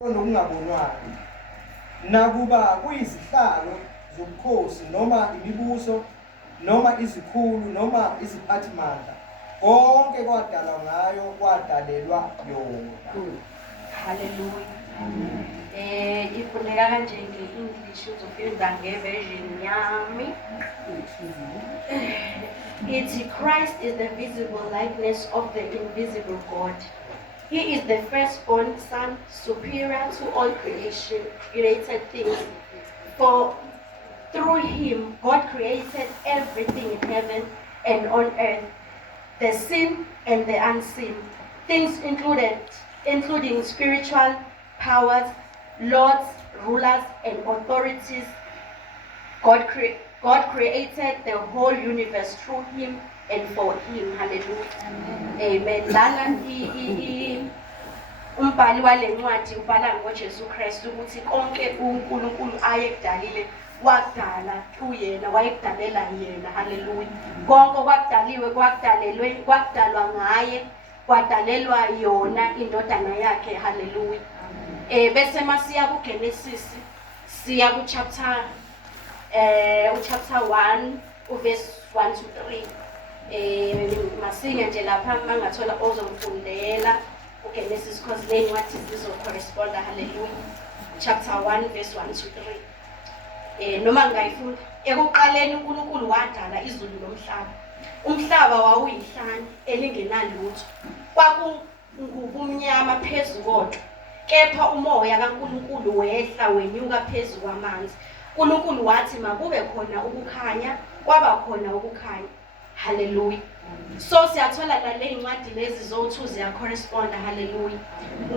nokungabonwani nakuba kuyizihlalo zobukhosi noma imibuso noma izikhulu noma iziphathimandla konke kwadalwa ngayo kwadalelwa yona. Hallelujah. Ifuneka kanje nge-English uzofunda nge-version yami. Ithi Christ is the visible likeness of the invisible God. He is the firstborn son, superior to all created things. For through him, God created everything in heaven and on earth, the seen and the unseen, things including spiritual powers, lords, rulers, and authorities. God created the whole universe through him and for him. Hallelujah. Amen. Lana umbhali wale ncwadi ubhala ngoJesu Kristu ukuthi konke uNkulunkulu ayekudalile wakudala kuyena, wayekudalela yena. Hallelujah. Konke kwakudaliwe kwakudalwa ngaye, kwadalelwa yona indodana yakhe. Hallelujah. Bese masiya kuGenesis siya ku chapter 1 verse 1 to 3. Masinga nje lapha mangathola ozomfundela uGenesis because le ncwadi zizo-correspond. Hallelujah. Chapter 1 verse 1 to 3. Noma ngayifunda. Ekuqaleni uNkulunkulu wadala izulu nomhlaba. Umhlaba wawuyihlane elingenalutho. Kwakungubumnyama phezulu kodwa. Kepha umoya kaNkulunkulu wehla wenyuka phezulu kwamanzi. uNkulunkulu wathi makube khona ukukhanya, kwaba khona ukukhanya. Hallelujah. So siyathola la le ncwadi lezi zo2 ziya correspond. Hallelujah.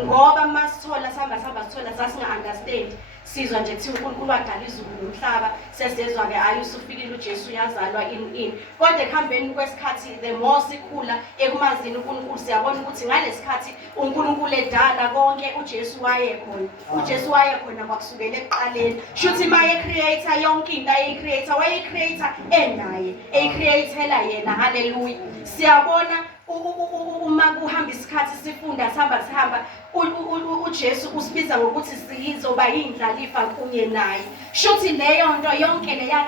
Ngoba masithola sithola sasinga understand, sizwa nje kuthi uNkulunkulu wadala izulu nomhlaba, sesizwa ke ayusufikile uJesu yazalwa in. Kodwa ekuhambeni kwesikhathi the more sikhula ekumazini uNkulunkulu siyabona ukuthi ngalesikhathi uNkulunkulu edala konke uJesu wayekhona. uJesu wayekhona kwakusukela ekuqaleni. Shuthi maye creator yonke into ayicreator wayecreator enaye, eyicreatela yena. Hallelujah. Siyabona uma kuhamba isikhathi sifunda sihamba uJesu usibiza ngokuthi siyizoba yindlalifa kunye naye. Shuthi leyo nto yonke leya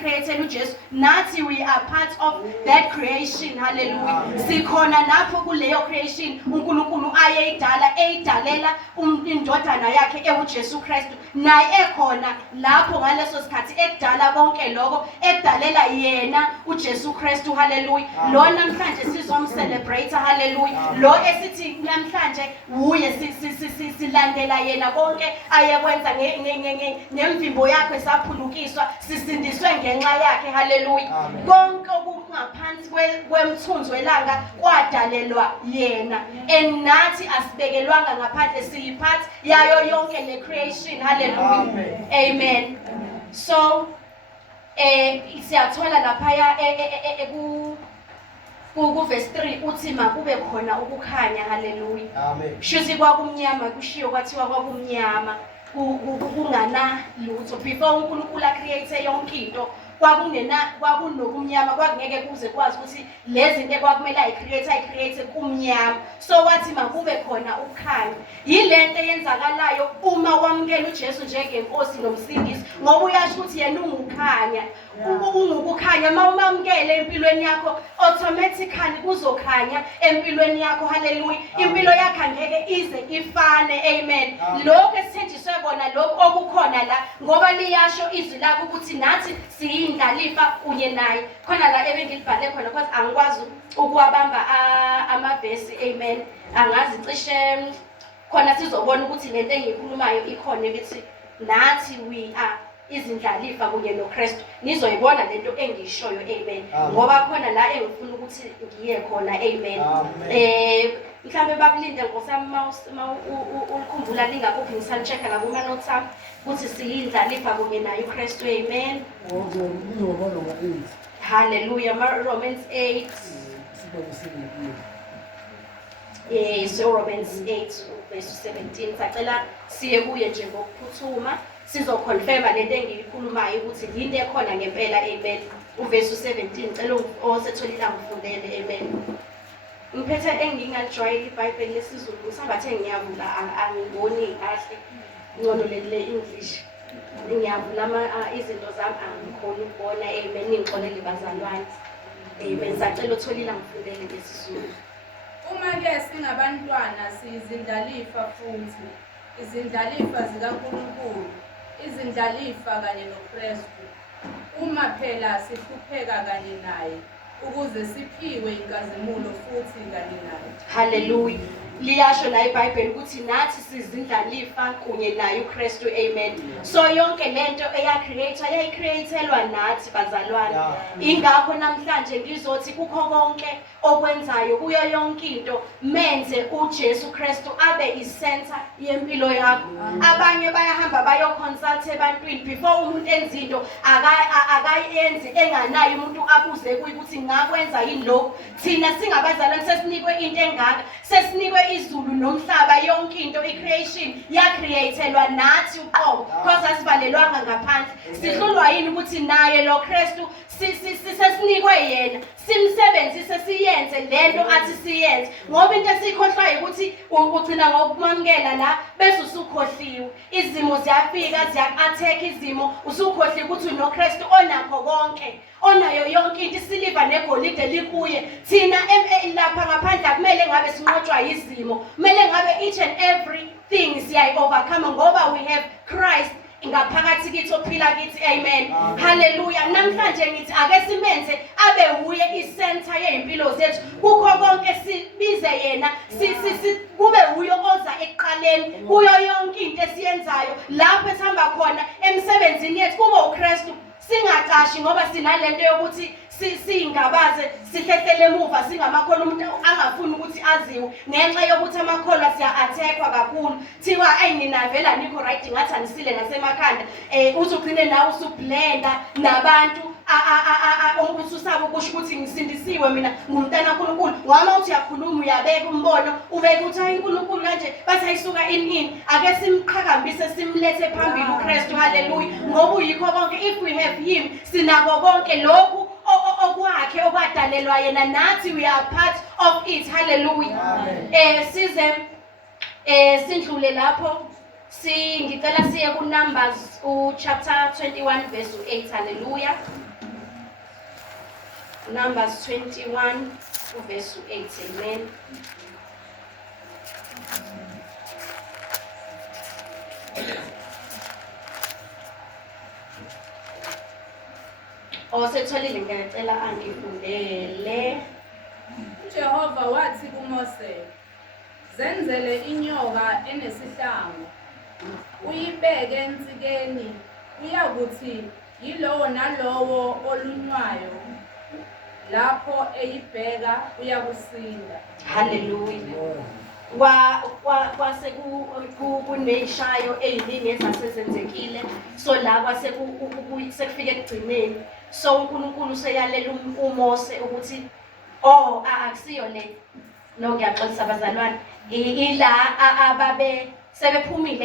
created uJesu, nathi we are part of that creation. Hallelujah. Sikhona lapho kuleyo creation uNkulunkulu eyidalela indodana yakhe eUJesu Kristu, naye ekhona lapho ngaleso sikhathi ekudala konke lokho edalela yena uJesu Kristu. Hallelujah. Lo namhlanje sizomcelebrate. Hallelujah. Lo esithi namhlanje uye silandela yena konke ayekwenza ngemvimbo yakhe saphulukiswa, sisindiswe ngenxa yakhe. Hallelujah. Konke okungaphansi kwemthunzi welanga kwadalelwa yena, nathi asibekelwanga ngaphandle, siyiphathi yayo yonke le creation. Hallelujah. Amen. So siyathola lapha verse 3 uthi makube khona ukukhanya. Hallelujah. Amen. Shuthi kwakumnyama, kushiyo kwathiwa kwakumnyama, kungana lutho. Before uNkulunkulu create yonke into kwakunokumnyama, kwakungeke kuze kwazi ukuthi lezi zinto ekwakumele ayicreate kumnyama. So wathi makube khona ukukhanya. Yilento eyenzakalayo uma wamukela uJesu njengenkosi nomsindisi, ngoba uyasho ukuthi yena ungukukhanya. Ungukukhanya mawumamukele empilweni yakho, automatically kuzokhanya empilweni yakho. Hallelujah. Impilo yakho angeke ize ifane. Amen. Lokho esithenjiswe kona, lokho okukhona la, ngoba liyasho izwi lakho ukuthi nathi siyindlalifa kunye naye. Khona la ebengilibhale khona because angikwazi ukuwabamba amavesi. Amen. Angazi cishe khona sizobona ukuthi lento engiyikhulumayo ikhona ukuthi nathi we are izindlalifa kunye noKristu. Nizoyibona lento engiyishoyo. Amen. Ngoba khona la engifuna ukuthi ngiye khona. Amen. Mhlambe bakulinde ngosama ukukhumbula lingakuphi ngisancheka la kuma notes ami ukuthi siyindlalifa kunye naye uKristu. Amen. Hallelujah. Romans 8. So Romans 8 verse 17 sacela siye kuye nje ngokuphuthuma sizoconfirma lento engiyikhulumayo ukuthi yinto ekhona ngempela. Amen. Uverse 17 cela osetholile ngifundele. Amen. ngiphethe engingajwayele iBhayibheli lesizulu ngisabathe ngiyavula angiboni kahle ngcono le English ngiyavula izinto zami angikhona ukubona amen ngixolele bazalwane amen sacela utholile ngifundele ngesizulu. Uma ke singabantwana siyizindlalifa futhi izindlalifa zikaNkulunkulu izindlalifa kanye noKristu uma phela sihlupheka kanye naye ukuze siphiwe inkazimulo futhi kanye naye. Hallelujah. Liyasho la iBhayibheli ukuthi nathi sizindlalifa kunye naye uKristu amen. So yonke lento eyacreator yayicreatelwa nathi bazalwane. Ingakho namhlanje ngizothi kukho konke okwenzayo kuyo yonke into menze uJesu Kristu abe isenta yempilo yakho. Abanye bayahamba bayoconsult ebantwini before umuntu enza into akayenzi enganayo umuntu abuze ukuthi ngakwenza yini lokho. Thina singabazalwane sesinikwe into engaka sesinikwe izulu nomhlaba yonke into icreation yacreatelwa nathi uqobo because asivalelwanga ngaphandle. Sihlulwa yini ukuthi naye lo Kristu sesinikwe yena simsebenzise siyenze lento athi siyenze ngoba into esikhohlwayo ukuthi ugcina ngokumamukela la bese usukhohliwe izimo ziyafika ziyak-attack izimo usukhohliwe ukuthi unoKristu onakho konke onayo yonke into isiliva negolide likuye thina lapha ngaphandle kumele ngabe sinqotshwa izimo kumele ngabe each and everything siyayi-overcome ngoba we have Christ ngaphakathi kithi ophila kithi amen. Hallelujah. Namhlanje ngithi ake simenze abe uye isenta yezimpilo zethu kukho konke sibize yena kube uyo oza ekuqaleni kuyo yonke into esiyenzayo lapho esihamba khona emsebenzini yethu kube uKristu singacashi ngoba sinalento yokuthi singabaze sihlehlele emuva singamakhola umuntu angafuni ukuthi aziwe ngenxa yokuthi amakhola siya-attackwa kakhulu thiwa ninavela nikho right ngathi anisile nasemakhanda uthi ugcine nawe usublenda nabantu ukuthi usaba ukusho ukuthi ngisindisiwe mina ngumntana kaNkulunkulu ngama uthi uyakhuluma uyabeka umbono ubeka uthi hayi uNkulunkulu kanje bathi ayisuka in ake simqhakambise simlethe phambili uKristu haleluya ngoba uyikho konke if we have him sinako konke lokhu okwakhe okwadalelwa yena nathi we are part of it hallelujah. Size sindlule lapho ngicela siye kuNumbers chapter 21 verse 8 hallelujah. Numbers 21 verse 8 amen. Osetholile ngiyacela angifundele. uJehova wathi kuMose, zenzele inyoka enesihlangu, uyibeke ensikeni, uyakuthi yilowo nalowo olunywayo lapho eyibheka uyakusinda. Hallelujah. Kwase kuneshayo eziningi ezasezenzekile so la kwase sekufike ekugcineni so uNkulunkulu useyalela uMose ukuthi akusiyo le no ngiyaxolisa abazalwane ila ababe sebephumile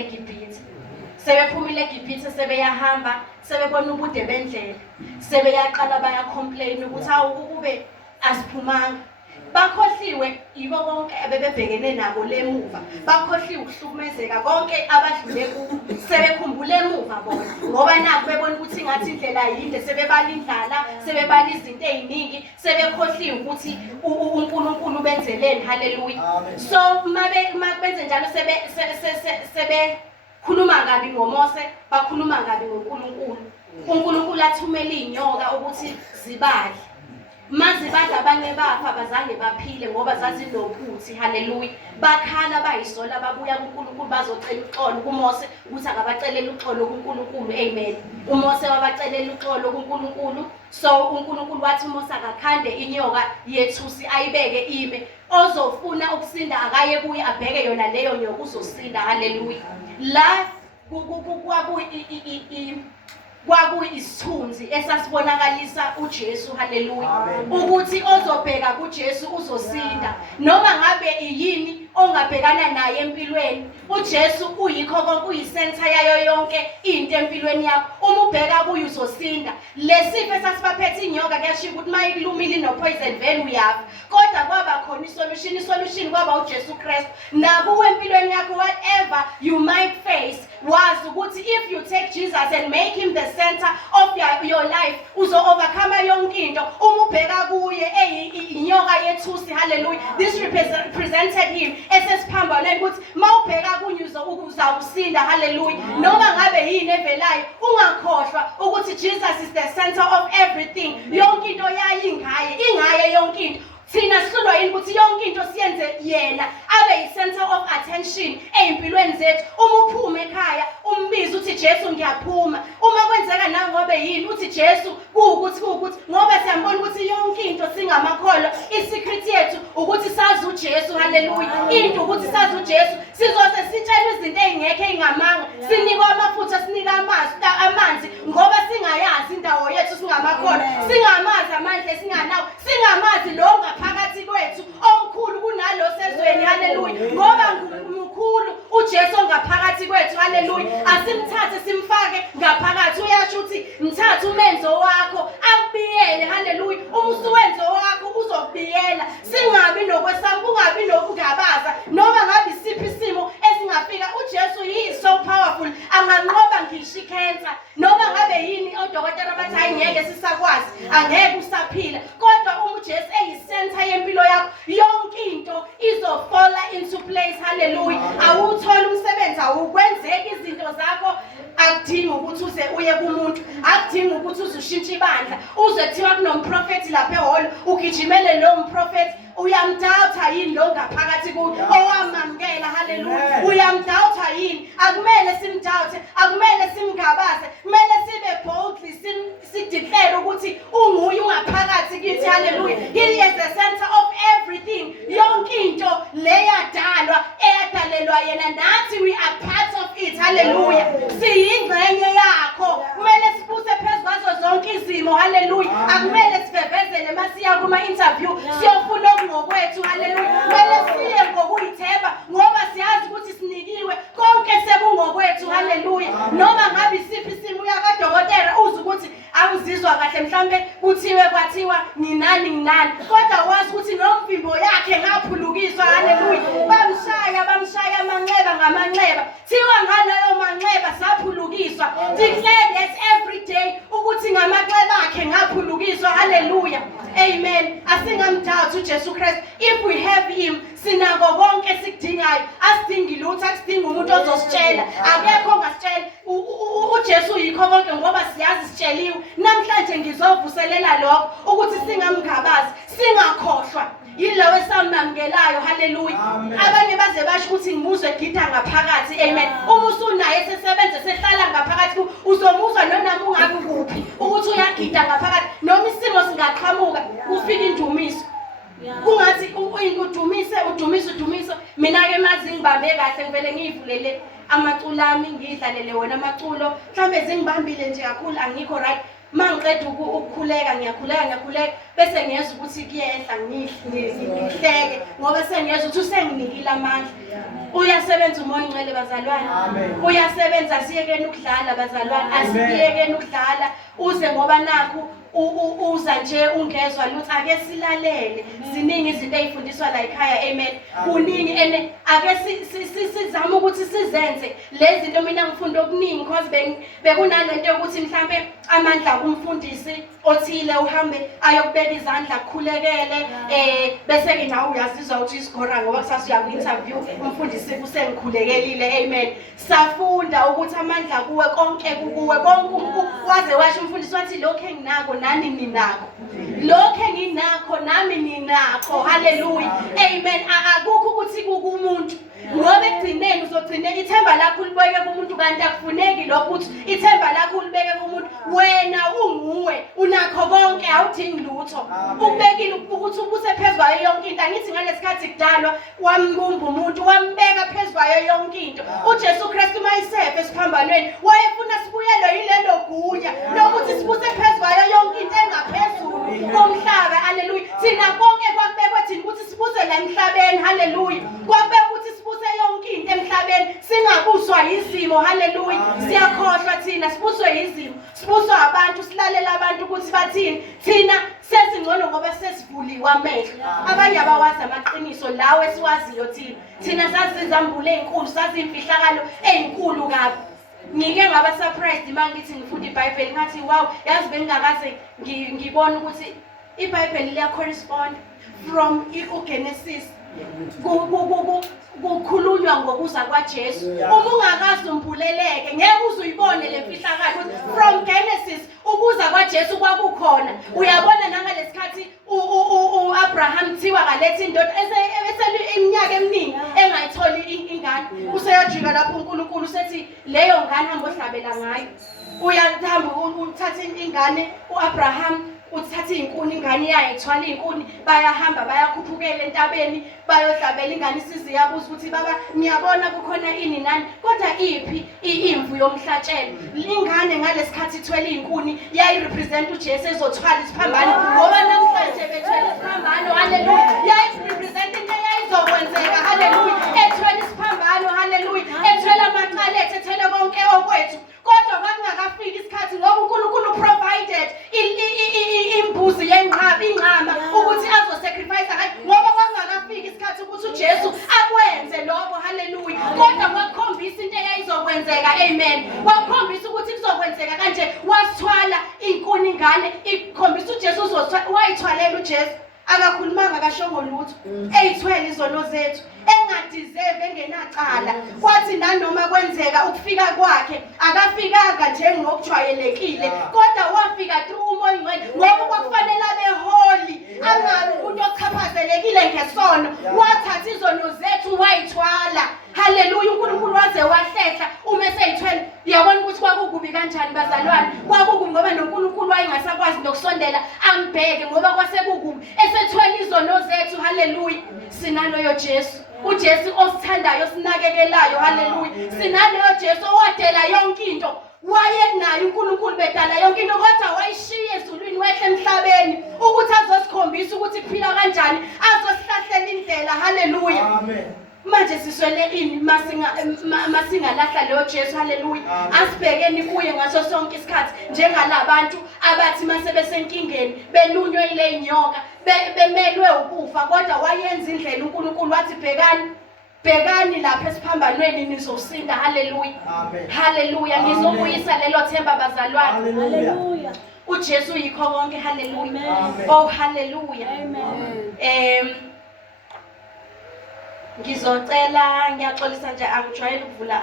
eGibhithe sebeyahamba sebebona ubude bendlela sebeyaqala bayacomplain ukuthi kube asiphumanga bakhohliwe yibo konke abebebhekene nabo lemuva bakhohliwe ukuhlukumezeka konke abadlule kubo sebekhumbule emuva bona ngoba nakho bebona ukuthi ngathi indlela yinde sebebala indlala sebebala izinto eziningi sebekhohliwe ukuthi uNkulunkulu benzeleni haleluya. So mabenze njalo sebekhuluma kabi ngoMose bakhuluma kabi ngoNkulunkulu. uNkulunkulu athumela inyoka ukuthi zibadle mazibadla abanye bafa abazange baphile ngoba zazinophuthi haleluya bakhala bayisola babuya kuNkulunkulu bazocela uxolo kuMose ukuthi akabacelela uxolo kuNkulunkulu amen. uMose wabacelela uxolo kuNkulunkulu so uNkulunkulu wathi uMose akakhande inyoka yethusi ayibeke ime ozofuna ukusinda akaye kuye abheke yona leyo nyoka uzosinda haleluya. La kwakuyisithunzi esasibonakalisa uJesu haleluya ukuthi ozobheka kuJesu uzosinda noma ngabe yini ongabhekana naye empilweni. uJesu uyikho konke, uyisenta yayo yonke into empilweni yakho. Uma ubheka kuye uzosinda. Lesifo esasibaphethe inyoka kuyashiya ukuthi mayikulumile inopoison vele uyafa. Kodwa kwaba khona isolution kwaba uJesu Kristu. Nakuwe empilweni yakho, whatever you might face, wazi ukuthi if you take Jesus and make him the center of your life, uzo overcome yonke into. Uma ubheka kuye inyoka yethusi, hallelujah. This represented him esesiphambanweni ukuthi mawubheka kuye uzawusinda, hallelujah. Noma ngabe yini evelayo, ungakhohlwa ukuthi Jesus is the center of everything. Yonke into ingaye yonke into. Thina sihlulwa yini ukuthi yonke into siyenze yena abe yi-center of attention ey'mpilweni zethu. Uma uphuma ekhaya umbize uthi Jesu ngiyaphuma. Uma kwenzeka nangobe yini uthi Jesu kuwukuthi ngoba siyambona ukuthi yonke into singamakholwa. I-secret yethu ukuthi sazi uJesu, hallelujah. Into ukuthi sazi uJesu, sizoze sitshele izinto ey'ngekho ey'ngamanga, sinikwe amafutha, sinikwe amanzi ngoba singayazi indawo yethu, singamakholwa, singamazi amandla esinganawo, singamazi lo phakathi kwethu omkhulu kunalo sezweni, hallelujah. Ngoba mkhulu uJesu ongaphakathi kwethu, hallelujah. Asimthathe simfake ngaphakathi. Uyasho ukuthi mthathe umenzo wakho akubiyele, hallelujah. Umsuwenzo wakho uzokubiyela. Singabi nokwesaba, ungabi nokungabaza noma ngabe isiphi isimo esingafika. uJesu he is so powerful, anganqoba ngisho ikhensa. Noma ngabe yini odokotela bathi ayingeke sisakwazi, angeke usaphila, kodwa uJesu eyisenta yempilo yakho, yonke into izofalla into place, hallelujah. Awuthola umsebenzi, awukwenzeki izinto zakho, akudingi ukuthi uze uye kumuntu, akudingi ukuthi uzushintshe ibandla, uze kuthiwa kunomprofethi lapha ehholo ugijimele lo mprofethi. Uyamdoubta yini lo ngaphakathi kuwe owamamkela, hallelujah. Uyamdoubta yini? Akumele simdoubte, akumele simgabaze, kumele sibe boldly sideclare ukuthi unguye ungaphakathi kithi, hallelujah. He is the center of everything. Yonke into leyadalwa eyadalelwa yena, nathi we are part of it, hallelujah. Siyingxenye yakho, kumele sibuse phezu kwazo zonke izimo, hallelujah. Akumele sivevezele masiya kuma interview siyofuna ngokwethu, hallelujah. Kumele siye ngokuyithemba ngoba siyazi ukuthi sinikiwe konke sekungokwethu, hallelujah. Noma ngabe isiphi isimo uyakadokotela uze ukuthi awuzizwa kahle, mhlambe kuthiwe kwathiwa nginani, kodwa wazi ukuthi nomvimbo yakhe ngaphulukiswa, hallelujah. Bamshaya amanxeba ngamanxeba, thiwa ngalayo manxeba saphulukiswa. Declare that every day ukuthi ngamanxeba akhe ngaphulukiswa, hallelujah. Amen. Asingamdoubt uJesu Kristu. If we have him, sinako konke esikudingayo. Asidingi lutho, asidingi umuntu ozositshela, akekho ongasitshela. uJesu yikho konke ngoba siyazi sitsheliwe. Namhlanje ngizovuselela lokho ukuthi singamgabazi, singakhohlwa yilowo esamamukelayo, hallelujah. Abanye baze basho ukuthi ngimuzwe gida ngaphakathi, amen. Uma usunaye sesebenza sehlala ngaphakathi, uzomuzwa noma ungabe kuphi ukuthi uyagida ngaphakathi, noma isimo singaqhamuka kufika indumiso. Kungathi udumiso. Mina ke mazi ngibambe kahle, ngivele ngivulele amaculo ami, ngidlalele wona amaculo. Mhlambe zingibambile nje kakhulu, angikho right. Mangiqeda ukukhuleka ngiyakhuleka bese ngiyeza ukuthi kuyehla ngihleke ngoba sengiyeza ukuthi usenginikile amandla. Uyasebenza umoya ngcwele bazalwane, uyasebenza. Siyekeni ukudlala bazalwane, asiyekeni ukudlala uze ngoba nakho uza nje ungezwa lutho. Ake silalele, ziningi izinto ezifundiswa la ekhaya, amen. Kuningi ene ake sizame ukuthi sizenze lezi zinto. Mina ngifunda okuningi because bekunalento yokuthi mhlambe amandla kumfundisi othile uhambe ayokubeka izandla kukhulekele, bese ke nawe uyazizwa ukuthi isigora ngoba kusasuya ku-interview umfundisi kusengikhulekelile, amen. Safunda ukuthi amandla kuwe konke kuwe konke, waze washo umfundisi wathi lokho enginako nani ninako, lokho enginakho nami ninakho, hallelujah, amen. Akukho ukuthi kukumuntu ngoba ekugcineni uzogcina ithemba lakho ulibeke kumuntu, kanti akufuneki lokho ukuthi ithemba lakho ulibeke kumuntu. Wena unguwe, unakho konke, awudingi lutho. Ukubekile ukuthi ubuse phezu kwayo yonke into. Angithi ngalesikhathi kudalwa wambumba umuntu, wambeka phezu kwayo yonke into. uJesu Kristu mayisefe esiphambanweni wayefuna sibuyelwe yilelo gunya lokuthi sibuse phezu kwayo yonke into engaphezulu komhlaba, hallelujah. Thina konke kwakubekwe thina ukuthi sibuse la emhlabeni, hallelujah. Kwakubekwe izimo, haleluya. Siyakhohlwa thina, sibuswe izimo, sibuswa abantu, silalela abantu ukuthi bathini. Thina sesingcono ngoba sesivuliwe amehlo. Abanye abawazi amaqiniso lawo esiwaziyo thina. Thina sasizambule ezinkulu, sazimfihlakalo ezinkulu kabi. Ngike ngaba surprised mangithi ngifunda iBhayibheli ngathi wow, yazi bengingakaze ngibone ukuthi iBhayibheli liya correspond from uGenesis kukhulunywa ngokuza kwaJesu. Uma ungakazi umbuleleke ngeke uzuyibone lemfihlakalo ukuthi from Genesis ukuza kwaJesu kwakukhona. Uyabona nangalesikhathi uAbraham thiwa kaletha indoda iminyaka eminingi engayitholi ingane. Useyojika lapho uNkulunkulu usethi leyo ngane hamba ohlabela ngayo. Uyahamba uthatha ingane uAbraham uthatha izinkuni ingane yayo ithwala izinkuni bayahamba bayakhuphukela entabeni bayohlabela ingane isizi yabuza ukuthi baba ngiyabona kukhona ini nani kodwa iphi imvu yomhlatshelo. Ingane ngalesikhathi ithwele izinkuni yayi represent uJesu ezothwala isiphambano ngoba namhlanje bethwele isiphambano. Haleluya. Yayi represent into eyayizokwenzeka. Haleluya. Ethwele isiphambano. Haleluya. Ethwele amaqalethe, ethwele konke okwethu. Kodwa kwakungakafiki isikhathi ngoba uNkulunkulu provided imbuzi ingqama ukuthi azosacrifice ngayo ngoba kwakungakafiki isikhathi ukuthi uJesu akwenze lokho. Haleluya. Kodwa kwakukhombisa into eyayizokwenzeka. Amen. Kwakukhombisa ukuthi kuzokwenzeka kanje. Wasithwala izinkuni ingane ikhombisa uJesu uzothwala. Wayithwalela uJesu akakhulumanga kashongo lutho. Eyithwele izono zethu engadeserve engenacala. Kwathi nanoma kwenzeka ukufika kwakhe akafikanga nje ngokujwayelekile kodwa wafika through umoya ingcwele ngoba kwakufanele abe holy angabi umuntu ochaphazelekile ngesono. Wathatha izono zethu wayithwala. Haleluya. uNkulunkulu waze wahlehla uma eseyithwele. Yabona ukuthi kwakukubi kanjani bazalwane. Kwakukubi ngoba noNkulunkulu wayengasakwazi nokusondela ambheke ngoba kwasekukubi esethwele izono zethu. Haleluya. Sinaloyo Jesu, uJesu osithandayo sinakekelayo. Haleluya. Sinaloyo Jesu owadela yonke into. Wayenayo uNkulunkulu bedala yonke into kodwa wayishiya ezulwini wehle emhlabeni ukuthi azosikhombisa ukuthi kuphila kanjani, azosihlahlela indlela. Haleluya. Amen. Manje siswele ini masingalahla leyo Jesu. Haleluya. Asibhekeni kuye ngaso sonke isikhathi njengalabantu abathi mase besenkingeni belunywe ile inyoka bemelwe ukufa kodwa wayenza indlela. uNkulunkulu wathi bhekani lapha esiphambanweni nizosinda. Haleluya. Amen. Haleluya. Ngizobuyisa lelo themba bazalwane. Hallelujah. uJesu yikho konke. Haleluya. Amen. Oh haleluya. Amen. Ngizocela ngiyaxolisa nje angijwayele ukuvula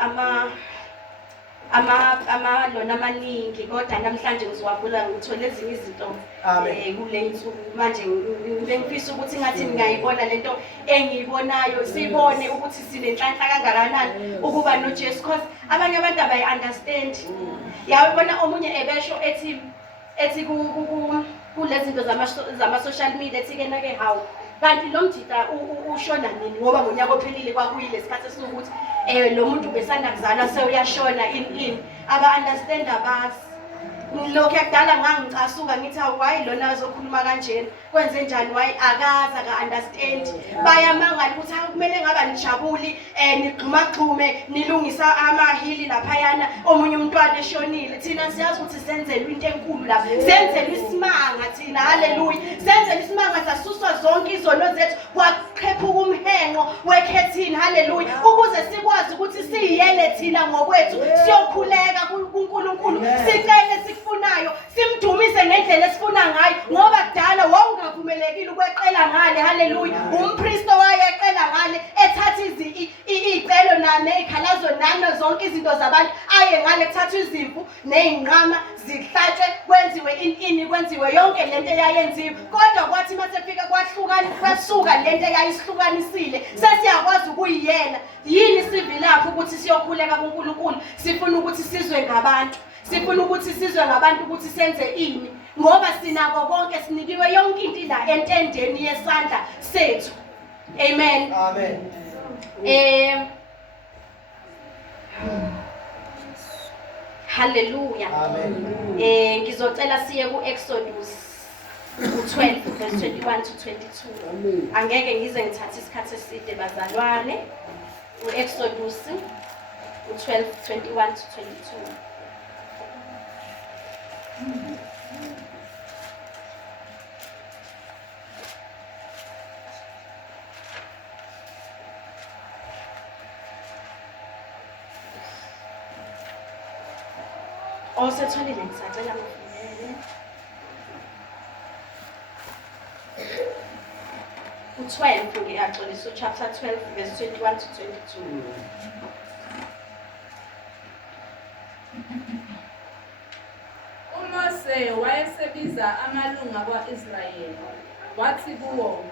lona amaningi kodwa namhlanje ngizowavula ngithole ezinye izinto kule insuku. Manje ngifisa ukuthi ngathi ngiyayibona lento engiyibonayo sibone ukuthi sinenhlanhla kangakanani ukuba noJesu because abanye abantu abayi-understand. Yabona omunye ebesho ethi kulezi zinto zama-social media ethi-ke nake hawu kanti lo mjida ushona nini ngoba ngonyaka ophelile kwakuyile isikhathi esukuthi lo muntu besanda kuzalwa sewuyashona ini aba-understand abasi. Lokho yakudala ngangicasuka ngithi awuwayi lona azokhuluma kanjena kwenze njani wayi akaza ka-understand. Bayamangala ukuthi kumele ngaba nijabuli nigxumagxume nilungisa amahili laphayana omunye umntwana eshonile. Thina siyazi ukuthi senzelwe into enkulu lapha, senzelwe isimanga thina. Haleluya. Senzelwe isimanga sasuswa zonke izono zethu kwaqhephuka umhenqo wekhethini. Haleluya. Ukuze sikwazi ukuthi siyiyele thina ngokwethu siyokhuleka kuNkulunkulu sicele sikufunayo simdumise ngendlela esifuna ngayo ngoba kudala wawungavumelekile ukweqela ngale. Haleluya. Umpristo wayeqela ngale ethatha izicelo nezikhalazo nano zonke izinto zabantu aye ngale ethatha izimvu nezinqama zihlatshwe kwenziwe ini kwenziwe yonke lento eyayenziwe kodwa kwathi masefika kwasuka lento eyayisihlukanisile sesiyakwazi ukuyiyela. Yini sivilapho ukuthi siyokhuleka kuNkulunkulu? Sifuna ukuthi sizwe ngabantu, sifuna ukuthi sizwe ngabantu ukuthi senze ini ngoba sinako konke, sinikiwe yonke into la entendeni yesandla sethu. Amen. Amen. Hallelujah. Amen. Ngizocela siye ku-Exodus 12 verse 21 to 22. Angeke ngize ngithathe isikhathi eside bazalwane. U-Exodus u-12, 21 to 22. Osetholile ngisacela ngifundele. U-12 ngiyaxolisa chapter 12 verse 21 to 22. uMose wayesebiza amalunga kwa-Israyeli wathi kuwo,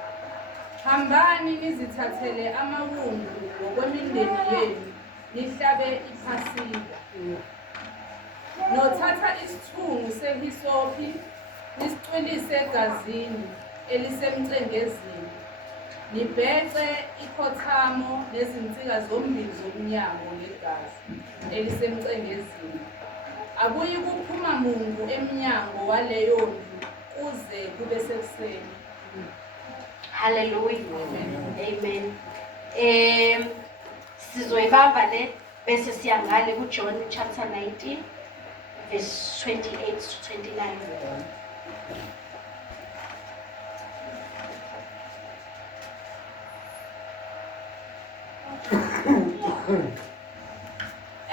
hambani nizithathele amawundlu ngokwemindeni yenu nihlabe iPhasika. Nothatha isithungu sehisophi nisicwilise egazini elisemcengezini. Nibhece ikhothamo nezinsika zombili zomnyango ngegazi elisemcengezini. Akuyi kuphuma muntu emnyango waleyo ndlu kuze kube sekuseni. Hallelujah. Amen. Sizoyibamba le bese siyangale kuJohn chapter 19 verse 28 to 29.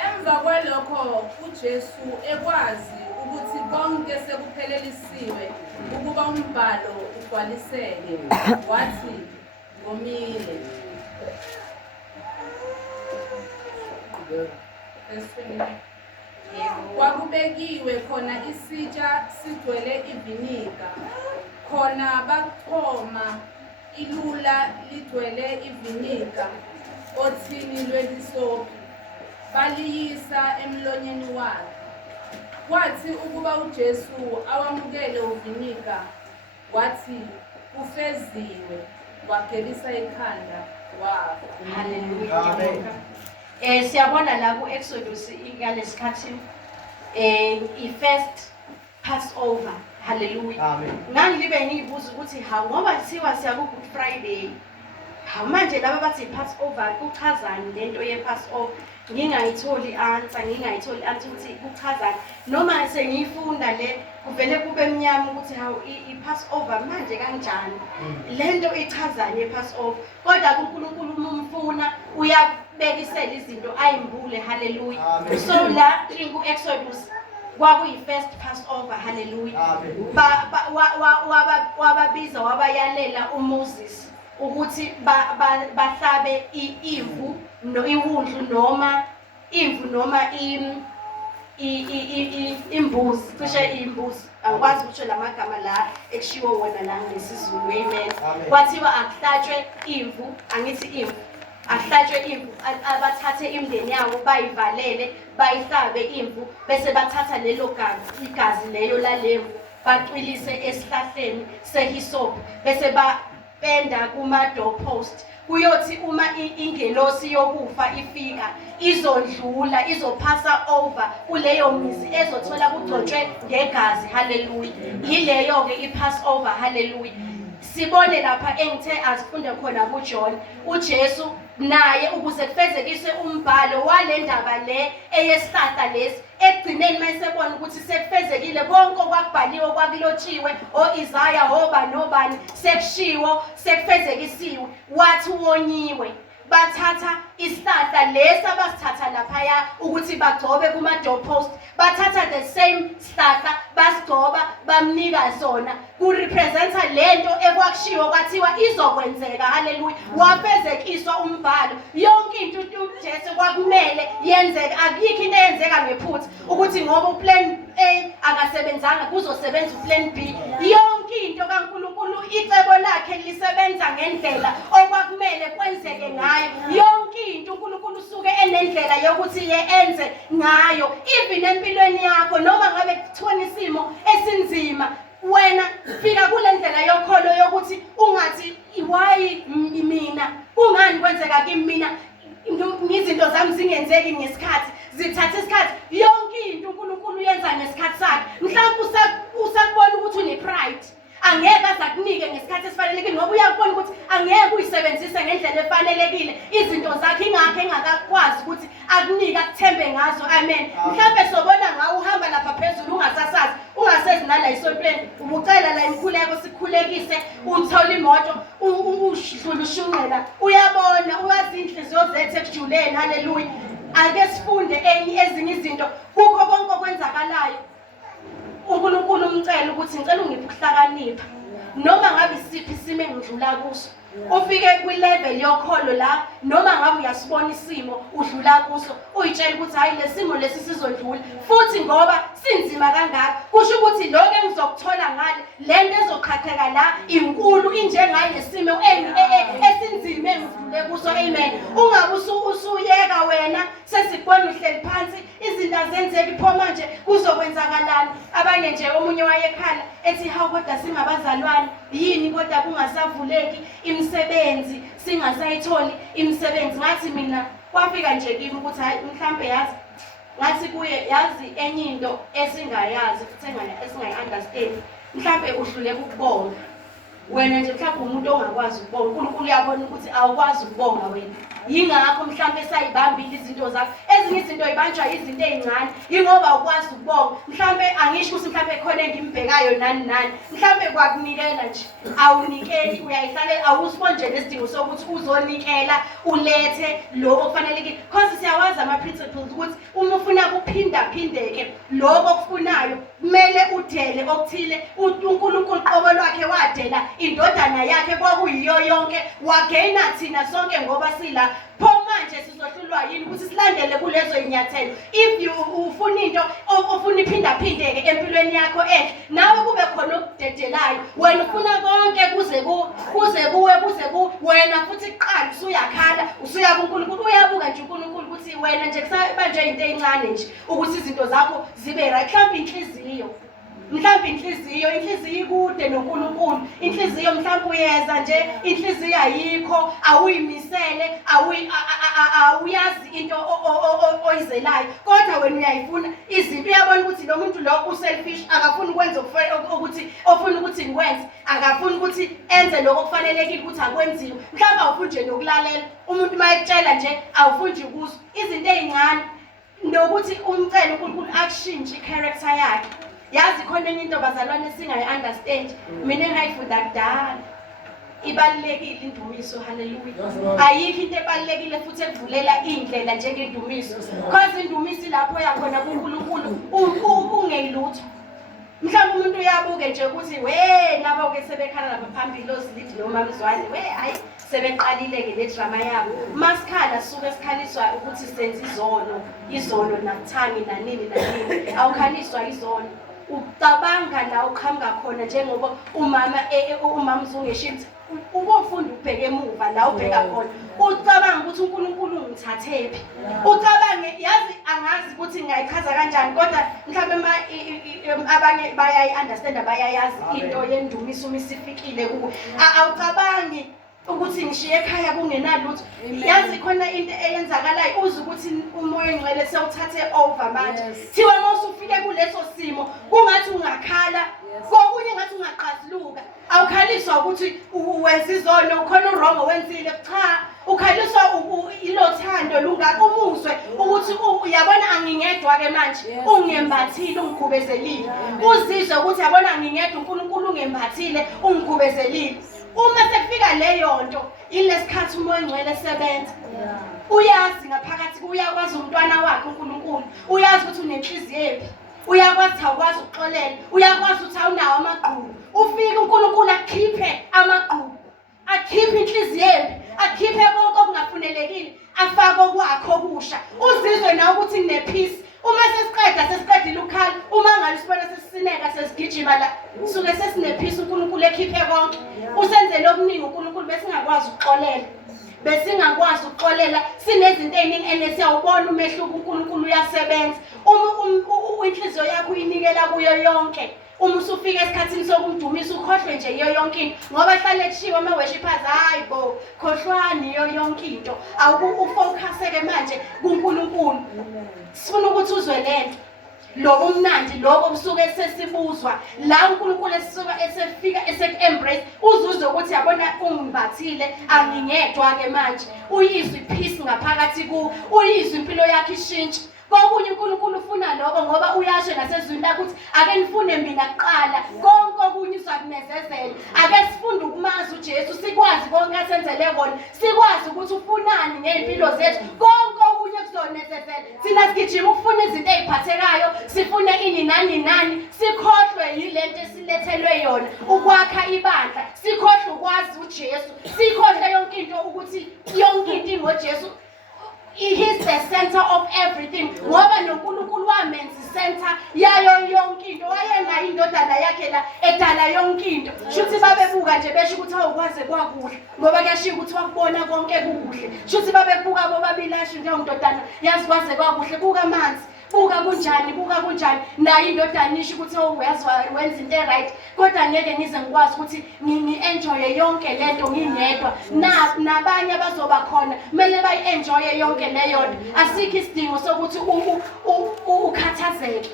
Emva kwalokho uJesu ekwazi ukuthi konke sekuphelelisiwe ukuba umbhalo ugcwaliseke wathi ngomile. Kwakubekiwe khona isitsha sigcwele iviniga, khona bachoma ilula ligcwele iviniga othini lwehisophi, baliyisa emlonyeni wakhe. Kwathi ukuba uJesu awamukele uviniga, wathi ufeziwe, wagelisa ikhanda wafa. Hallelujah. Siyabona la ku-Exodus ngalesikhathi i-first Passover. Hallelujah. Amen. Ngangilibe ngiyibuza ukuthi hawu ngoba kuthiwa siya ku-Good Friday, hawu manje laba bathi i-Passover kuchazani lento ye-Passover? Ngingayitholi answer ukuthi kuchazani. Noma sengiyifunda le kuvele kube mnyama ukuthi hawu i-Passover manje kanjani? Lento ichazani ye-Passover? Kodwa kuNkulunkulu umfuna uyabekisela izinto ayimbule. Hallelujah. Amen. So la ku-Exodus kwakuyi-first Passover. Hallelujah. Amen. Wababiza wabayalela uMoses ukuthi bahlabe imvu iwundlu noma imvu noma imbuzi, cishe imbuzi. Angikwazi ukuthi lamagama la ekushiwo wona la ngesizulu. Amen. Kwathiwa akuhlatshwe imvu, angithi imvu, akuhlatshwe imvu, abathathe imindeni yawo bayivalele bayihlabe imvu bese bathatha lelo igazi leyo lalemvu bacwilise esihlahleni sehisophi bese bapenda kuma-doorpost. Kuyothi uma ingelosi yokufa ifika izondlula izophasa over kuleyo mizi ezothola kugcotshwe ngegazi. Hallelujah. Yileyo-ke i-Passover. Hallelujah. Sibone lapha engithe asifunde khona kuJohn, uJesu naye ukuze kufezekiswe umbhalo wale ndaba le eyesihlahla lesi, ekugcineni mayesebona ukuthi sekufezekile konke okwakubhaliwe okwakulotshiwe o-Isaya obani nobani sekushiwo sekufezekisiwe, wathi wonyiwe bathatha isihlahla lesi abasithatha laphaya ukuthi bagcobe kuma-doorpost, bathatha the same sihlahla basigcoba bamnika sona kurepresenta lento ekwakushiwo kwathiwa izokwenzeka. Hallelujah. Wafezekiswa umbhalo, yonke into uJesu kwakumele yenzeka, akuyikho into eyenzeka ngephutha ukuthi ngoba uplan A akasebenzanga kuzosebenza uplan B. Yonke into kaNkulunkulu icebo lakhe lisebenza ngendlela okwakumele kwenzeke ngayo. Yonke into uNkulunkulu usuke enendlela yokuthi yenze ngayo. Even empilweni yakho noma ngabe kuthiwa isimo esinzima, wena fika kule ndlela yokholo yokuthi ungathi why mina, kungani kwenzeka kimi mina, izinto zami zingenzeki ngesikhathi, zithatha isikhathi. Yonke into uNkulunkulu yenza ngesikhathi sakhe. Mhlawumbe usakubona ukuthi une-pride, angeke azakunike ngesikhathi esifanelekile ngoba uyakubona ukuthi angeke uyisebenzise ngendlela efanelekile izinto zakhe, ingakho engakakwazi ukuthi akunike amen. Mhlambe sobona ngawo uhamba lapha phezulu ungasasazi, ungasezi nala esontweni, ubucela la imkhuleko sikhulekise, uthola imoto, udlula ushunqela, uyabona, uyazi inhliziyo zethu ekujuleni, haleluya. Ake sifunde ezinye izinto kukho konke okwenzakalayo. uNkulunkulu umcela ukuthi ngicela ungiphe ukuhlakanipha noma ngabe isiphi isimo engidlula kuso. Ufike kwi-level yokholo la noma ngabe uyasibona isimo udlula kuso, uyitshela ukuthi hayi lesimo lesi sizodlula futhi ngoba sinzima kangaka kusho ukuthi lokho engizokuthola ngale lento ezoqhatheka la inkulu injengayo lesimo esinzima engidlule kuso. Amen. Ungabe usuyeka wena sesikubona uhleli phansi izinto azenzeki pho manje kuzokwenzakalani. Abanye nje omunye wayekhala ethi hawu kodwa singabazalwane yini kodwa kungasavuleki imisebenzi, singasayitholi imisebenzi. Ngathi mina kwafika nje kimi ukuthi hayi mhlambe yazi ngathi kuye yazi enye into esingayazi futhi esingayi-understand, mhlambe uhluleka ukubonga wena nje, mhlawumbe umuntu ongakwazi ukubonga. uNkulunkulu uyabona ukuthi awukwazi ukubonga wena, yingakho mhlawumbe sayibambile izinto zakho. Ezinye izinto ibanjwa izinto ezincane yingoba awukwazi ukubonga. Mhlawumbe angisho ukuthi mhlawumbe khona engimbhekayo nani mhlawumbe kwakunikela nje awunikeli, uyayihlale awusibonje lesidingo sokuthi uzonikela ulethe lokho kufanelekile, because siyawazi ama-principles ukuthi uma ufuna kuphindaphindeke lokho okufunayo kumele udele okuthile. uNkulunkulu qobo lwakhe wadela indodana yakhe kwakuyiyo yonke, wagena thina sonke ngoba sila. Pho manje sizohlulwa yini ukuthi silandele kulezo inyathelo? If ufuna into ofuna iphindaphindeke empilweni yakho nawe kube khona okudedelayo, wena ufuna konke kuze wena futhi kuqala usuyakhala usuya kuNkulunkulu, uyabuka nje uNkulunkulu ukuthi wena nje kusabanje into ezincane nje ukuthi izinto zakho zibe right. Mhlawumbe inhliziyo ikude noNkulunkulu, inhliziyo mhlawumbe uyeza nje, inhliziyo ayikho, awuyimisele, awuyazi into oyizelayo, kodwa wena uyayifuna izinto. Uyabona ukuthi lo muntu lo uselfish, akafuni ukwenza ukuthi ofuna ukuthi ngikwenze, akafuni ukuthi enze lokho kufanelekile ukuthi akwenziwe. Mhlawumbe awufuni nje nokulalela umuntu mayekutshela nje, awufuni nje ukuzwa izinto ezincane nokuthi umcele uNkulunkulu akushintshe i-character yakhe. Yazi khona enye into bazalwane singayi-understand, mina engayifunda kudala. Ibalulekile indumiso, haleluya. Ayikho into ebalulekile futhi ekuvulela indlela njengendumiso, because indumiso lapho yakhona kuNkulunkulu ungeyilutho. Mhlawumbe umuntu uyabuke nje ukuthi nabo-ke sebekhala lapha phambili oZilidi noMamzwane, hayi sebeqalile-ke le drama yabo. Masikhala suke sikhaliswa ukuthi senze izono nakuthani nanini awukhaliswa izono. Ucabanga la uqhamuka khona njengoba umama Mzungeshithi ubofunda ubheke emuva la ubheka khona, ucabanga ukuthi uNkulunkulu ungithathephi, ucabange yazi angazi ukuthi ngayichaza kanjani, kodwa mhlawumbe abanye bayayi-understand, bayayazi into yendumiso uma isifikile kuwe. Awucabangi ukuthi ngishiye ekhaya kungenalutho. Yazi khona into eyenzakalayo uze ukuthi umoya ongcwele sewuthathe over manje. Thiwa mawusufike kuleso simo kungathi ungakhala, kokunye ngathi ungaqazuluka. Awukhaliswa ukuthi wenza izono, ukhona uwrong owenzile, cha, ukhaliswa ilothando umuzwe ukuthi uyabona angingedwa-ke manje, ungembathile ungikhubezelile. Uzizwe ukuthi yabona angingedwa, uNkulunkulu ungembathile ungikhubezelile. Uma sekufika leyo nto ilesikhathi umoya ongcwele esebenza. Uyazi ngaphakathi uyakwazi umntwana wakhe uNkulunkulu, uyazi ukuthi unenhliziyo ephi, uyakwazi ukuthi awukwazi ukuxolela, uyakwazi ukuthi awunawo amagqubu. Ufike uNkulunkulu akhiphe amagqubu, akhiphe inhliziyo ephi, akhiphe konke okungafunelekile, afake okwakho okusha. Uzizwe nawe ukuthi nginepeace. Uma sesiqedile ukukhala, uma ngabe sibona sesisineka sesigijima la, suke sesinepeace. uNkulunkulu ekhiphe konke, usenzele okuningi uNkulunkulu besingakwazi ukuxolela. Sinezinto eziningi siyawubona umehluko, uNkulunkulu uyasebenza. Inhliziyo yakho uyinikela kuyo yonke. Uma usufika esikhathini sokumdumisa ukhohlwe nje iyo yonke into, ngoba hlale kushiwa ama-worshippers hayi bo khohlwani iyo yonke into, ufocus-ke manje kuNkulunkulu. Sifuna ukuthi uzwe lento lobo mnandi lobo busuke sesibuzwa la uNkulunkulu esefika eseku-embrace, uzuzwe ukuthi yabona ungimbathile, angingedwa-ke manje. Uyizwe ipeace ngaphakathi kuwo, uyizwe impilo yakho ishintshe. kokunye uNkulunkulu ufuna lokho ngoba uyasho nasezwini lakho ukuthi ake nifune mina kuqala konke okunye uzakunezezela. Ake sifunde ukumazi uJesu sikwazi konke asenzele kona, sikwazi ukuthi ufunani ngempilo zethu, konke okunye kuzonezezela. Thina sigijima ukufuna izinto eziphathekayo, sifune ini nani, sikhohlwe yilento esilethelwe yona ukwakha ibandla, sikhohlwe ukwazi uJesu, sikhohlwe yonke into ukuthi yonke into ingoJesu. He is the center of everything. Ngoba noNkulunkulu wamenza center yayo yonke into. Wayena indodana yakhe la edala yonke into. Shuthi babebuka nje besho ukuthi awukwaze kwakuhle. Ngoba kuyashiya ukuthi wakubona konke kuhle. Shuthi babebuka bobabili asho njengondodana yazi kwaze kwakuhle buka amanzi. Buka kunjani nayo indodana isho ukuthi uyazi wenza into right, kodwa ngeke ngize ngikwazi ukuthi ngi-enjoye yonke lento ngingedwa. Nabanye abazoba khona kumele bayi-enjoye yonke leyo nto. Asikho isidingo sokuthi ukhathazeke.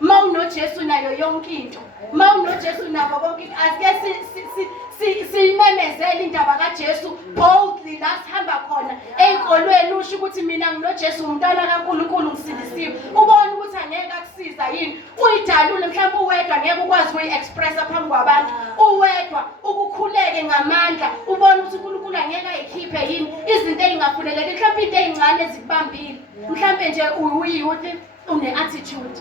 Ma unoJesu nayo yonke into, ma unoJesu nabo konke, asike siyimemezele indaba kaJesu boldly la sihamba khona ey'kolweni usho ukuthi mina nginoJesu umntwana kaNkulunkulu ngisindisiwe. Ubone ukuthi angeke akusiza yini, uyidalule mhlawumbe uwedwa ngeke ukwazi ukuyi-expressa phambi kwabantu, uwedwa ukukhuleke ngamandla, ubone ukuthi uNkulunkulu angeke ayikhiphe yini izinto ey'ngafuneleki, mhlawumbe into ey'ncane ezikubambile, mhlawumbe nje uyiyouth une-attitude.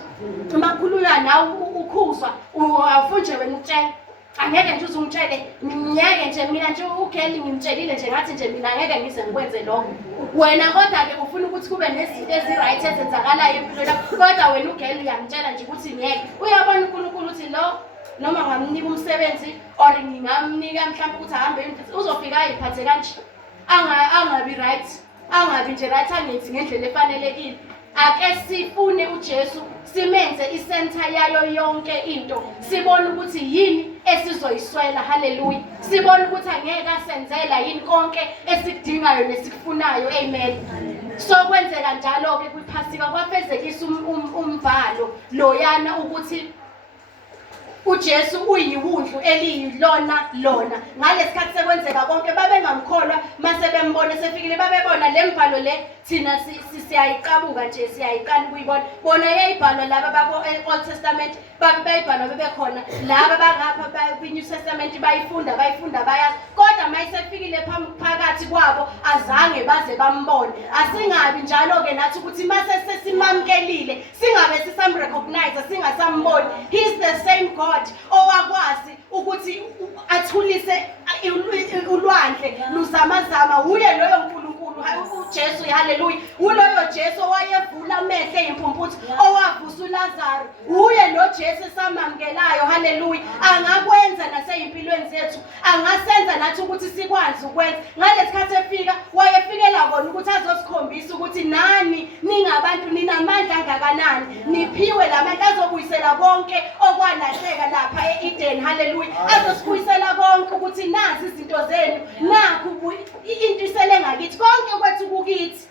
Uma khulunywa nawe ukhuzwa awufunje wena ukutshela, angeke nje uzungitshele, ngeke nje mina nje uGeli ngimtshelile nje ngathi nje mina angeke ngize ngikwenze lokho. Wena kodwa-ke ufuna ukuthi kube nezinto ezi-right ezenzakalayo empilweni yakho, kodwa wena uGeli uyamtshela nje ukuthi ngeke. Uyabona uNkulunkulu ukuthi lo noma ngamnika umsebenzi or ngingamnika mhlawumbe ukuthi ahambe uzofika ayiphathe kanje, angabi right, angabi nje right, angenzi ngendlela efanelekile. Ake sifune uJesu, simenze isenta yayo yonke into, sibone ukuthi yini esizoyiswela. Haleluya. Sibone ukuthi angeke asenzela yini konke esikudingayo nesikufunayo. Amen. So kwenzeka njalo-ke kwiphasika kwafezekisa umbhalo loyana ukuthi uJesu uyiwundlu eliyilona. Ngalesikhathi sekwenzeka konke babengamkholwa mase bembona sefikile, babebona le mbhalo le thina siyayiqabuka nje, siyayiqala ukuyibona. Bona yayibhalwa laba bako-Old Testament bayibhalwa bebekhona, laba bangapha kwi-New Testament bayifunda bayazi, kodwa mayisefikile phakathi kwabo azange baze bambone. Asingabi njalo-ke nathi ukuthi mase sesimamkelile singabe sisamrecognize, singasamboni. He is the same God owakwazi ukuthi athulise ulwandle luzamazama. Uye loyo Nkulunkulu uJesu, haleluya. Uloyo Jesu owayevula amehlo eyimpumputhu, owavusa uLazaro. Uye lo Jesu esamamkelayo, haleluya. Angakwenza naseyimpilweni zethu, angasenza nathi ukuthi sikwazi ukwenza. Ngalesikhathi efika wayefikela kona ukuthi azosikhombisa ukuthi nani ningabantu ninamandla angakanani, niphiwe lamandla azobuyisela konke okwalahleka lapha e-Eden. Haleluya. Azosibuyisela konke ukuthi nazi izinto zenu, nakho into isele ngakithi, konke kwethu kukithi,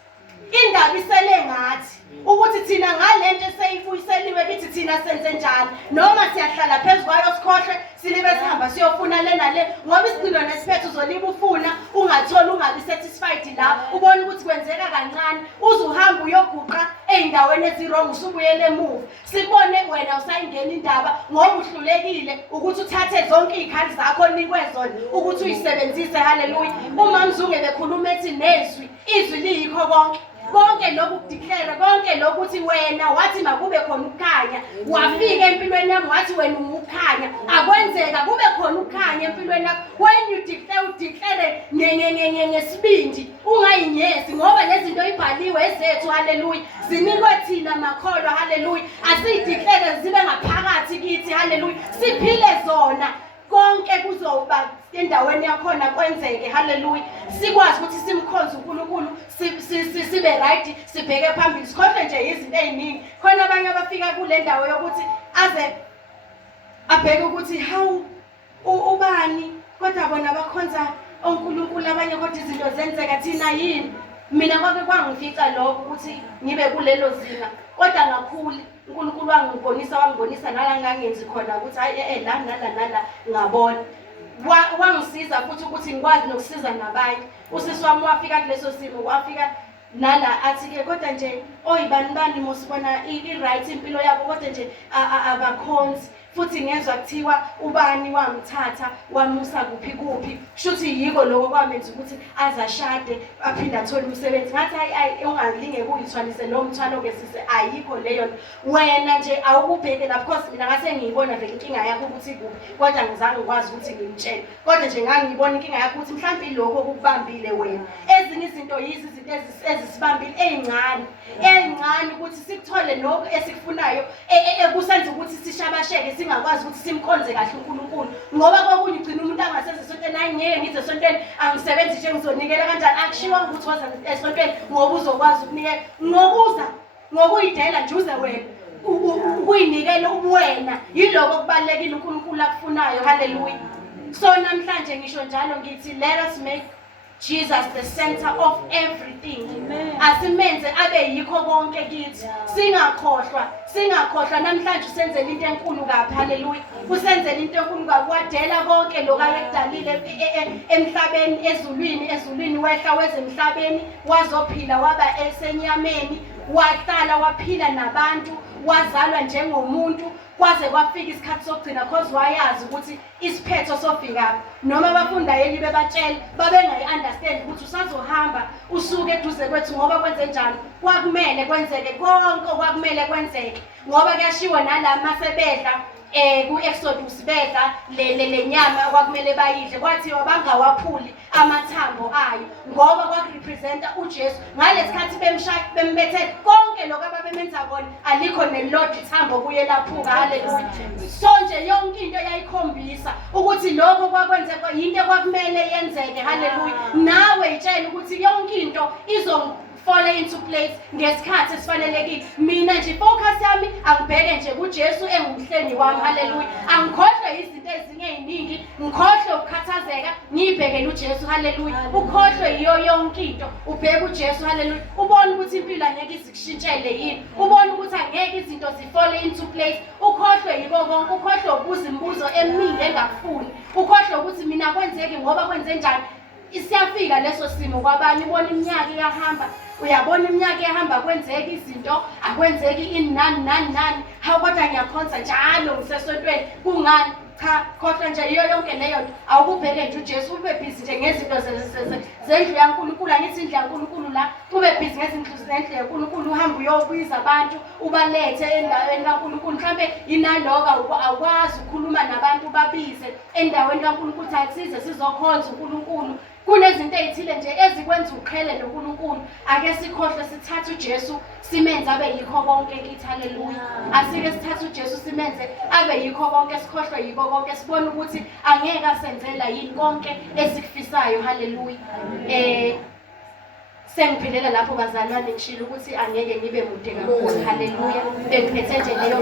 indaba isele ngathi, ukuthi thina ngalento eseyibuyiseliwe kithi thina senze njani, noma siyahlala phezu kwayo sikhohlwe silibe sihamba siyofuna le nale, ngoba isigcino nesiphetho uzoliba ufuna ungatholi, ungabi satisfied la, ubone ukuthi kwenzeka kancane, uzuhamba uyoguqa ey'ndaweni ezirong usubuyele emuva. Sibone wena usayingena indaba ngoba uhlulekile ukuthi uthathe zonke iy'khali zakho onikwe zona ukuthi uyisebenzise. Haleluya. Uma Mzunge bekhuluma ethi nezwi, izwi liyikho konke lokhu kudeclare, konke lokhu ukuthi wena wathi makube khona ukukhanya, wafika empilweni yami wathi wena ukukhanya, akwenzeka kube khona ukukhanya empilweni yakho. When you declare ngesibindi, ungayinyesi, ngoba lezinto ibhaliwe ezethu, haleluya, zinikwe thina makholwa, haleluya. Asiyideclare zibe ngaphakathi kithi, haleluya, siphile zona. Konke kuzoba endaweni yakhona kwenzeke, haleluya. Sikwazi ukuthi simkhonze uNkulunkulu, sibe right, sibheke phambili, sikhohle nje izinto eziningi. Khona abanye abafika kule ndawo yokuthi aze abheke ukuthi how ubani, kodwa bona bakhonza uNkulunkulu abanye, kodwa izinto zenzeka thina yini. Mina kwake kwangifica lokho ukuthi ngibe kulelo zinga, kodwa ngakhula uNkulunkulu wangibonisa nala ngangenzi khona ukuthi hayi la nala ngabona. Wangisiza futhi ukuthi ngikwazi nokusiza nabanye. Usisi wami wafika kuleso simo, wafika nala athi-ke kodwa nje oyibani mosibona i-right impilo yabo kodwa nje abakhonzi futhi ngezwa kuthiwa ubani wamthatha wamusa kuphi kushuthi yiko lokho kwamenza ukuthi azashade aphinde athole umsebenzi. Ngathi hayi ungalinge kuyithwalise lo mthwalo-ke sise ayikho leyo. Wena nje awukubheke lapho course mina ngase ngiyibona vele inkinga yakho ukuthi kuphi kodwa ngizange ngikwazi ukuthi ngimtshele. Kodwa nje ngangiyibona inkinga yakho ukuthi mhlawumbe ilokho okukubambile wena. Ezinye izinto yizo izinto ezisibambile ey'ncane ukuthi sikuthole lokho esikufunayo kusenza ukuthi sishabasheke singakwazi ukuthi simkhonze kahle uNkulunkulu. Ngoba kokunye ugcina umuntu angasenza esontweni, hayi ngeke ngize esontweni angisebenzi nje ngizonikela kanjani. Akushiwanga ukuthi waza esontweni ngoba uzokwazi ukunikela ngokuyidela nje uze wena ukuyinikela ubuwena. Yiloko kubalulekile uNkulunkulu akufunayo. Hallelujah. So namhlanje ngisho njalo ngithi let us make Jesus the center of everything. Asimenze abe yikho konke kithi. Singakhohlwa namhlanje usenzele into enkulu kabi. Hallelujah. Usenzele into enkulu kabi. Wadela konke lokho ayekudalile emhlabeni, ezulwini wehla wezemhlabeni, wazophila waba esenyameni, wahlala waphila nabantu, wazalwa njengomuntu kwaze kwafika isikhathi sokugcina cause wayazi ukuthi isiphetho sofika. Noma abafundayeli bebatshela babengayi-understand ukuthi usazohamba usuke eduze kwethu ngoba kwenze njani. Kwakumele kwenzeke konke okwakumele kwenzeke ngoba kuyashiwo nalama sebedla ku-Exodus bedla le nyama kwakumele bayidle kwathiwa bangawaphuli amathambo ayo ngoba kwakurepresenta uJesu. Ngalesikhathi bembethe konke lokho ababemenza kona alikho nelodwa ithambo kuye laphuka. Hallelujah. So nje yonke into yayikhombisa ukuthi lokho kwakwenzeka yinto kwakumele yenzeke. Hallelujah. Nawe itshela ukuthi yonke into fall into place ngesikhathi esifanelekile. Mina nje focus yami angibheke nje kuJesu engumhlengi wami. Hallelujah. Angikhohlwe izinto ezinye eziningi, ngikhohlwe ukukhathazeka, ngibhekele uJesu. Hallelujah. Ukhohlwe yiyo yonke into, ubheke uJesu. Hallelujah. Ubone ukuthi impilo angeke izikushintshele yini, ubone ukuthi angeke izinto zifall into place. Ukhohlwe yiko konke, ukhohlwe ukubuza imibuzo eminingi engakufuni, ukhohlwe ukuthi mina kwenzeke ngoba kwenze njani. Isiyafika leso simo kwabanye, ubona iminyaka iyahamba, uyabona iminyaka iyahamba kwenzeka izinto akwenzeki inani. Hawu kodwa ngiyakhonza njalo ngisesontweni kungani? Cha, khohlwa nje iyo yonke leyo nto. Awukubheke nje uJesu, ube busy nje ngezinto zendlu yaNkulunkulu. Angithi indlu yaNkulunkulu la, ube busy ngezinto zendlu yaNkulunkulu, uhambe uyobiza abantu ubalethe endaweni kaNkulunkulu. Mhlambe inaloka awukwazi ukukhuluma nabantu babize endaweni kaNkulunkulu asize sizokhonza uNkulunkulu. Kunezinto ezithile nje ezikwenza uqhele noNkulunkulu. Ake sikhohle sithathe uJesu simenze abe yikho konke kithi. Hallelujah. Asike sithathe uJesu simenze abe yikho konke, sikhohlwe yikho konke, sibone ukuthi angeke asenzela yini konke esikufisayo. Hallelujah. Sengiphelela lapho bazalwane ngishilo ukuthi angeke ngibe mude kakhulu. Hallelujah. Bengiphethe nje leyo